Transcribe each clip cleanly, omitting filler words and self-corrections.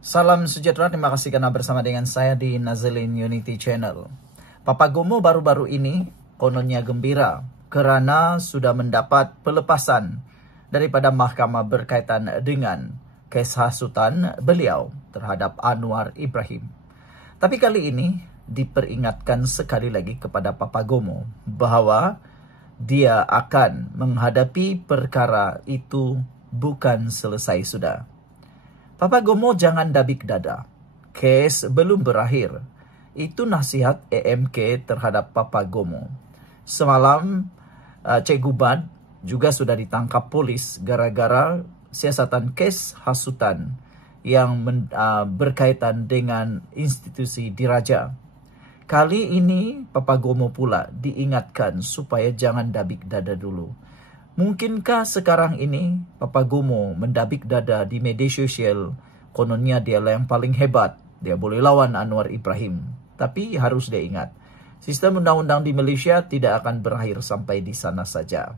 Salam sejahtera, terima kasih karena bersama dengan saya di Nazilin Unity Channel. Papa Gomo baru-baru ini kononnya gembira kerana sudah mendapat pelepasan daripada mahkamah berkaitan dengan kes hasutan beliau terhadap Anwar Ibrahim. Tapi kali ini diperingatkan sekali lagi kepada Papa Gomo bahawa dia akan menghadapi perkara itu bukan selesai sudah. Papa Gomo jangan dabik dada. Kes belum berakhir. Itu nasihat AMK terhadap Papa Gomo. Semalam, Cikgu Bad juga sudah ditangkap polis gara-gara siasatan kes hasutan yang berkaitan dengan institusi diraja. Kali ini, Papa Gomo pula diingatkan supaya jangan dabik dada dulu. Mungkinkah sekarang ini Papa Gomo mendabik dada di media sosial? Kononnya dialah yang paling hebat. Dia boleh lawan Anwar Ibrahim. Tapi harus dia ingat, sistem undang-undang di Malaysia tidak akan berakhir sampai di sana saja.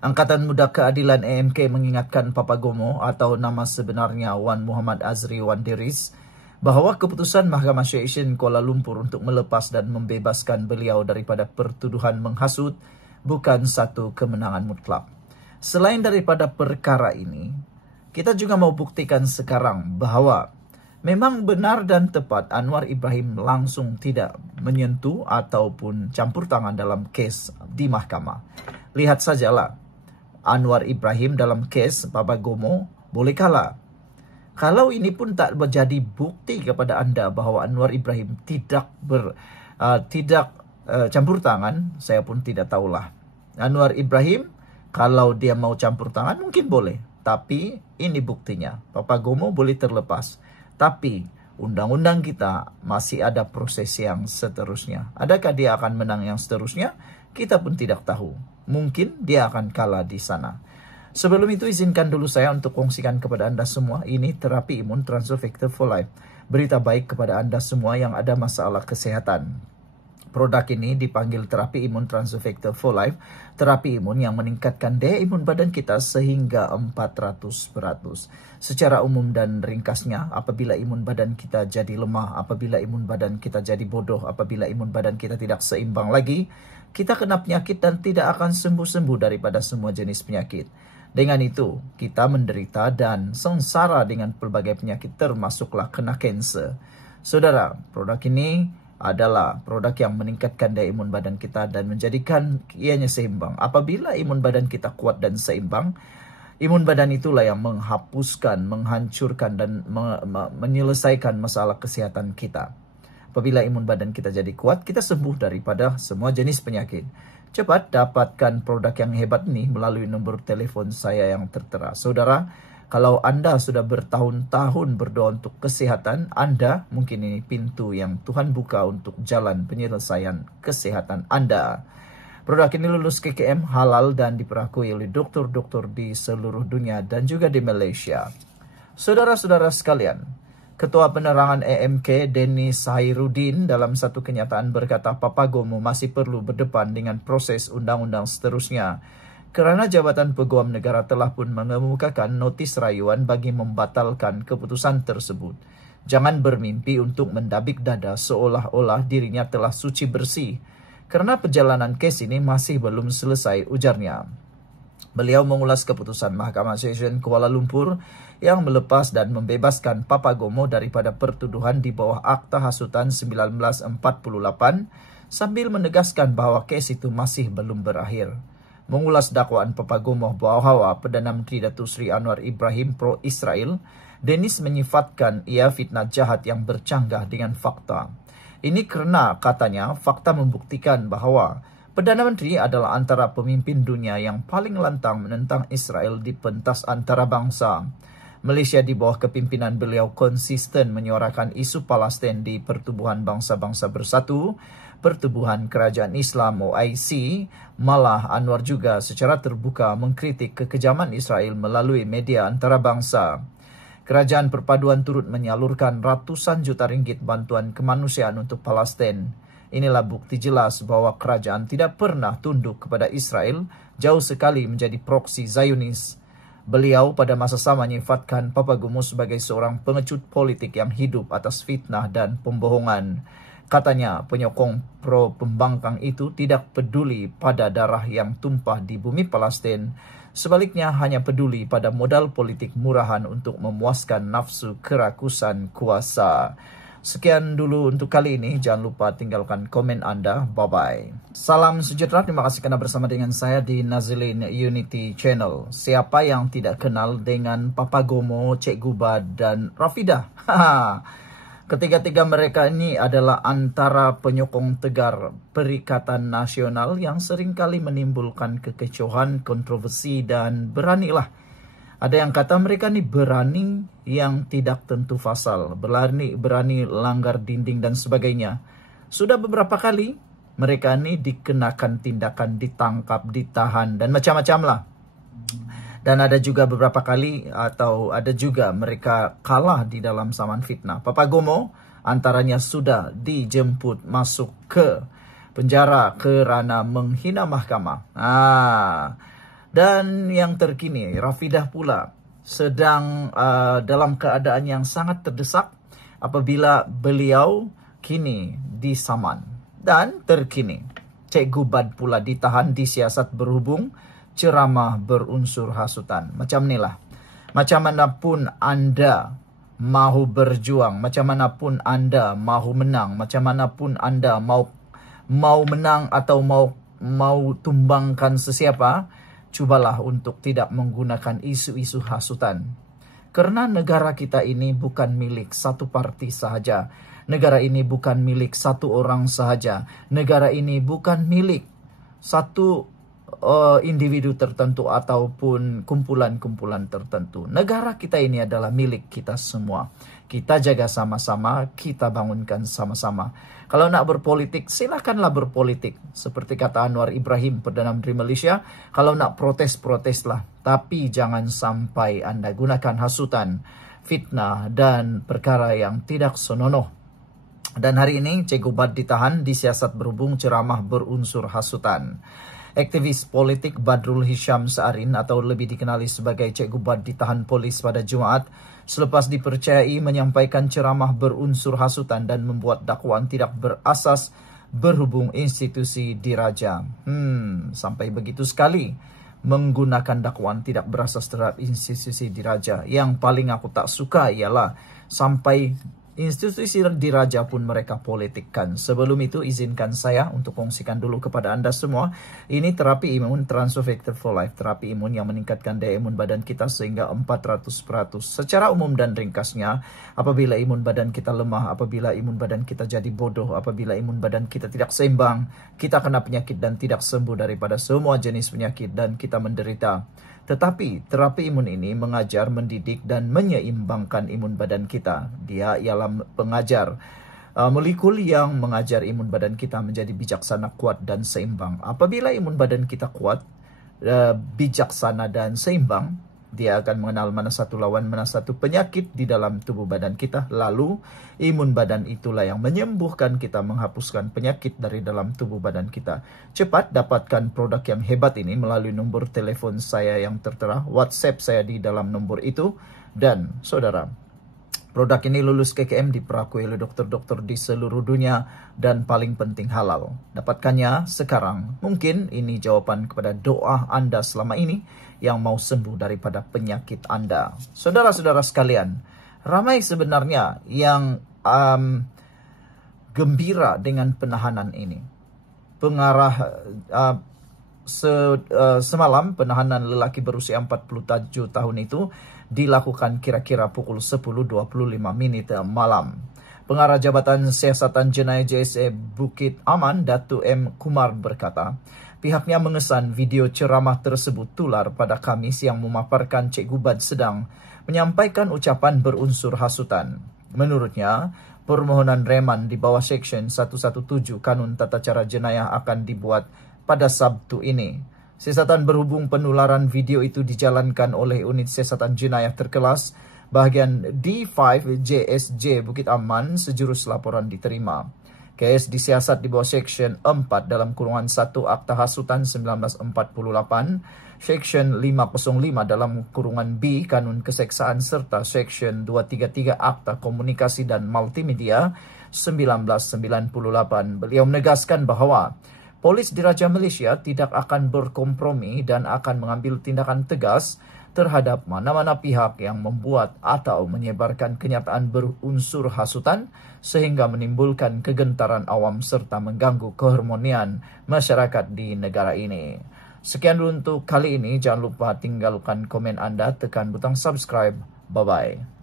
Angkatan Muda Keadilan AMK mengingatkan Papa Gomo atau nama sebenarnya Wan Muhammad Azri Wan Diris bahawa keputusan Mahkamah Syariah Kuala Lumpur untuk melepas dan membebaskan beliau daripada pertuduhan menghasut bukan satu kemenangan mutlak. Selain daripada perkara ini, kita juga mau buktikan sekarang bahawa memang benar dan tepat Anwar Ibrahim langsung tidak menyentuh ataupun campur tangan dalam kes di mahkamah. Lihat sajalah, Anwar Ibrahim dalam kes Papa Gomo boleh kalah. Kalau ini pun tak menjadi bukti kepada anda bahawa Anwar Ibrahim tidak campur tangan, saya pun tidak tahulah. Anwar Ibrahim, kalau dia mau campur tangan mungkin boleh. Tapi ini buktinya, Papa Gomo boleh terlepas. Tapi undang-undang kita masih ada proses yang seterusnya. Adakah dia akan menang yang seterusnya? Kita pun tidak tahu. Mungkin dia akan kalah di sana. Sebelum itu izinkan dulu saya untuk kongsikan kepada anda semua, ini terapi imun Transfer Factor for Life. Berita baik kepada anda semua yang ada masalah kesehatan. Produk ini dipanggil terapi imun Transfer Factor for Life, terapi imun yang meningkatkan daya imun badan kita sehingga 400%. Secara umum dan ringkasnya, apabila imun badan kita jadi lemah, apabila imun badan kita jadi bodoh, apabila imun badan kita tidak seimbang lagi, kita kena penyakit dan tidak akan sembuh-sembuh daripada semua jenis penyakit. Dengan itu, kita menderita dan sengsara dengan pelbagai penyakit termasuklah kena kanser. Saudara, produk ini adalah produk yang meningkatkan daya imun badan kita dan menjadikan ianya seimbang. Apabila imun badan kita kuat dan seimbang, imun badan itulah yang menghapuskan, menghancurkan dan menyelesaikan masalah kesehatan kita. Apabila imun badan kita jadi kuat, kita sembuh daripada semua jenis penyakit. Cepat dapatkan produk yang hebat ini melalui nombor telefon saya yang tertera. Saudara, kalau anda sudah bertahun-tahun berdoa untuk kesehatan anda, mungkin ini pintu yang Tuhan buka untuk jalan penyelesaian kesehatan anda. Produk ini lulus KKM, halal dan diperakui oleh dokter-dokter di seluruh dunia dan juga di Malaysia. Saudara-saudara sekalian, Ketua Penerangan AMK Dennis Hairudin dalam satu kenyataan berkata Papa Gomo masih perlu berdepan dengan proses undang-undang seterusnya kerana Jabatan Peguam Negara telah pun mengemukakan notis rayuan bagi membatalkan keputusan tersebut. Jangan bermimpi untuk mendabik dada seolah-olah dirinya telah suci bersih kerana perjalanan kes ini masih belum selesai, ujarnya. Beliau mengulas keputusan Mahkamah Syariah Kuala Lumpur yang melepas dan membebaskan Papa Gomo daripada pertuduhan di bawah Akta Hasutan 1948 sambil menegaskan bahawa kes itu masih belum berakhir. Mengulas dakwaan Papa Gomo bahawa Perdana Menteri Datuk Seri Anwar Ibrahim pro-Israel, Dennis menyifatkan ia fitnah jahat yang bercanggah dengan fakta. Ini kerana katanya fakta membuktikan bahawa Perdana Menteri adalah antara pemimpin dunia yang paling lantang menentang Israel di pentas antarabangsa. Malaysia di bawah kepimpinan beliau konsisten menyuarakan isu Palestin di Pertubuhan Bangsa-Bangsa Bersatu, Pertubuhan Kerajaan Islam OIC. Malah Anwar juga secara terbuka mengkritik kekejaman Israel melalui media antarabangsa. Kerajaan Perpaduan turut menyalurkan ratusan juta ringgit bantuan kemanusiaan untuk Palestin. Inilah bukti jelas bahawa kerajaan tidak pernah tunduk kepada Israel, jauh sekali menjadi proksi Zionis. Beliau pada masa sama menyifatkan Papagomo sebagai seorang pengecut politik yang hidup atas fitnah dan pembohongan. Katanya, penyokong pro-pembangkang itu tidak peduli pada darah yang tumpah di bumi Palestin. Sebaliknya hanya peduli pada modal politik murahan untuk memuaskan nafsu kerakusan kuasa. Sekian dulu untuk kali ini. Jangan lupa tinggalkan komen Anda. Bye-bye. Salam sejahtera. Terima kasih karena bersama dengan saya di Nazilin Unity Channel. Siapa yang tidak kenal dengan Papagomo, Cikgu Bad, dan Rafidah? Ketiga-tiga mereka ini adalah antara penyokong tegar Perikatan Nasional yang seringkali menimbulkan kekecohan, kontroversi, dan beranilah. Ada yang kata mereka ni berani yang tidak tentu fasal, berani langgar dinding dan sebagainya. Sudah beberapa kali mereka ni dikenakan tindakan, ditangkap, ditahan dan macam-macam lah. Dan ada juga beberapa kali atau ada juga mereka kalah di dalam zaman fitnah. Papagomo antaranya sudah dijemput masuk ke penjara kerana menghina mahkamah. Dan yang terkini, Rafidah pula sedang dalam keadaan yang sangat terdesak apabila beliau kini disaman. Dan terkini, Cikgu Bad pula ditahan, disiasat berhubung ceramah berunsur hasutan. Macam inilah. Macam manapun Anda mahu berjuang, macam manapun Anda mahu menang, macam manapun Anda mau menang atau mau tumbangkan sesiapa, cubalah untuk tidak menggunakan isu-isu hasutan. Karena negara kita ini bukan milik satu parti sahaja. Negara ini bukan milik satu orang sahaja. Negara ini bukan milik satu individu tertentu ataupun kumpulan-kumpulan tertentu. Negara kita ini adalah milik kita semua. Kita jaga sama-sama, kita bangunkan sama-sama. Kalau nak berpolitik, silakanlah berpolitik. Seperti kata Anwar Ibrahim, Perdana Menteri Malaysia, kalau nak protes, proteslah. Tapi jangan sampai Anda gunakan hasutan, fitnah, dan perkara yang tidak senonoh. Dan hari ini, Cikgu Bad ditahan, disiasat berhubung ceramah berunsur hasutan. Aktivis politik Badrul Hisham Saarin atau lebih dikenali sebagai Cikgu Bad ditahan polis pada Jumaat selepas dipercayai menyampaikan ceramah berunsur hasutan dan membuat dakwaan tidak berasas berhubung institusi diraja. Sampai begitu sekali menggunakan dakwaan tidak berasas terhadap institusi diraja. Yang paling aku tak suka ialah sampai institusi diraja pun mereka politikkan. Sebelum itu izinkan saya untuk kongsikan dulu kepada Anda semua. Ini terapi imun Transfer Factor for Life. Terapi imun yang meningkatkan daya imun badan kita sehingga 400%. Secara umum dan ringkasnya, apabila imun badan kita lemah, apabila imun badan kita jadi bodoh, apabila imun badan kita tidak seimbang, kita kena penyakit dan tidak sembuh daripada semua jenis penyakit dan kita menderita. Tetapi terapi imun ini mengajar, mendidik dan menyeimbangkan imun badan kita. Dia ialah pengajar molekul yang mengajar imun badan kita menjadi bijaksana, kuat dan seimbang. Apabila imun badan kita kuat, bijaksana dan seimbang, dia akan mengenal mana satu lawan, mana satu penyakit di dalam tubuh badan kita. Lalu, imun badan itulah yang menyembuhkan kita, menghapuskan penyakit dari dalam tubuh badan kita. Cepat dapatkan produk yang hebat ini melalui nombor telefon saya yang tertera, WhatsApp saya di dalam nombor itu. Dan, saudara, produk ini lulus KKM, diperakui oleh dokter-dokter di seluruh dunia, dan paling penting halal. Dapatkannya sekarang. Mungkin ini jawaban kepada doa Anda selama ini yang mau sembuh daripada penyakit Anda. Saudara-saudara sekalian, ramai sebenarnya yang gembira dengan penahanan ini. Semalam penahanan lelaki berusia 47 tahun itu dilakukan kira-kira pukul 10.25 malam. Pengarah Jabatan Siasatan Jenayah JSA Bukit Aman, Datu M. Kumar berkata, pihaknya mengesan video ceramah tersebut tular pada Khamis yang memaparkan Cikgu Bad sedang menyampaikan ucapan berunsur hasutan. Menurutnya, permohonan reman di bawah Seksyen 117 Kanun Tata Cara Jenayah akan dibuat pada Sabtu ini. Siasatan berhubung penularan video itu dijalankan oleh unit siasatan jenayah terkelas bahagian D5 JSJ Bukit Aman sejurus laporan diterima. Kes disiasat di bawah Seksyen 4 dalam kurungan 1 Akta Hasutan 1948, Section 505 dalam kurungan B Kanun Keseksaan serta Section 233 Akta Komunikasi dan Multimedia 1998. Beliau menegaskan bahwa polis Diraja Malaysia tidak akan berkompromi dan akan mengambil tindakan tegas terhadap mana-mana pihak yang membuat atau menyebarkan kenyataan berunsur hasutan sehingga menimbulkan kegentaran awam serta mengganggu keharmonian masyarakat di negara ini. Sekian dulu untuk kali ini. Jangan lupa tinggalkan komen Anda, tekan butang subscribe. Bye-bye.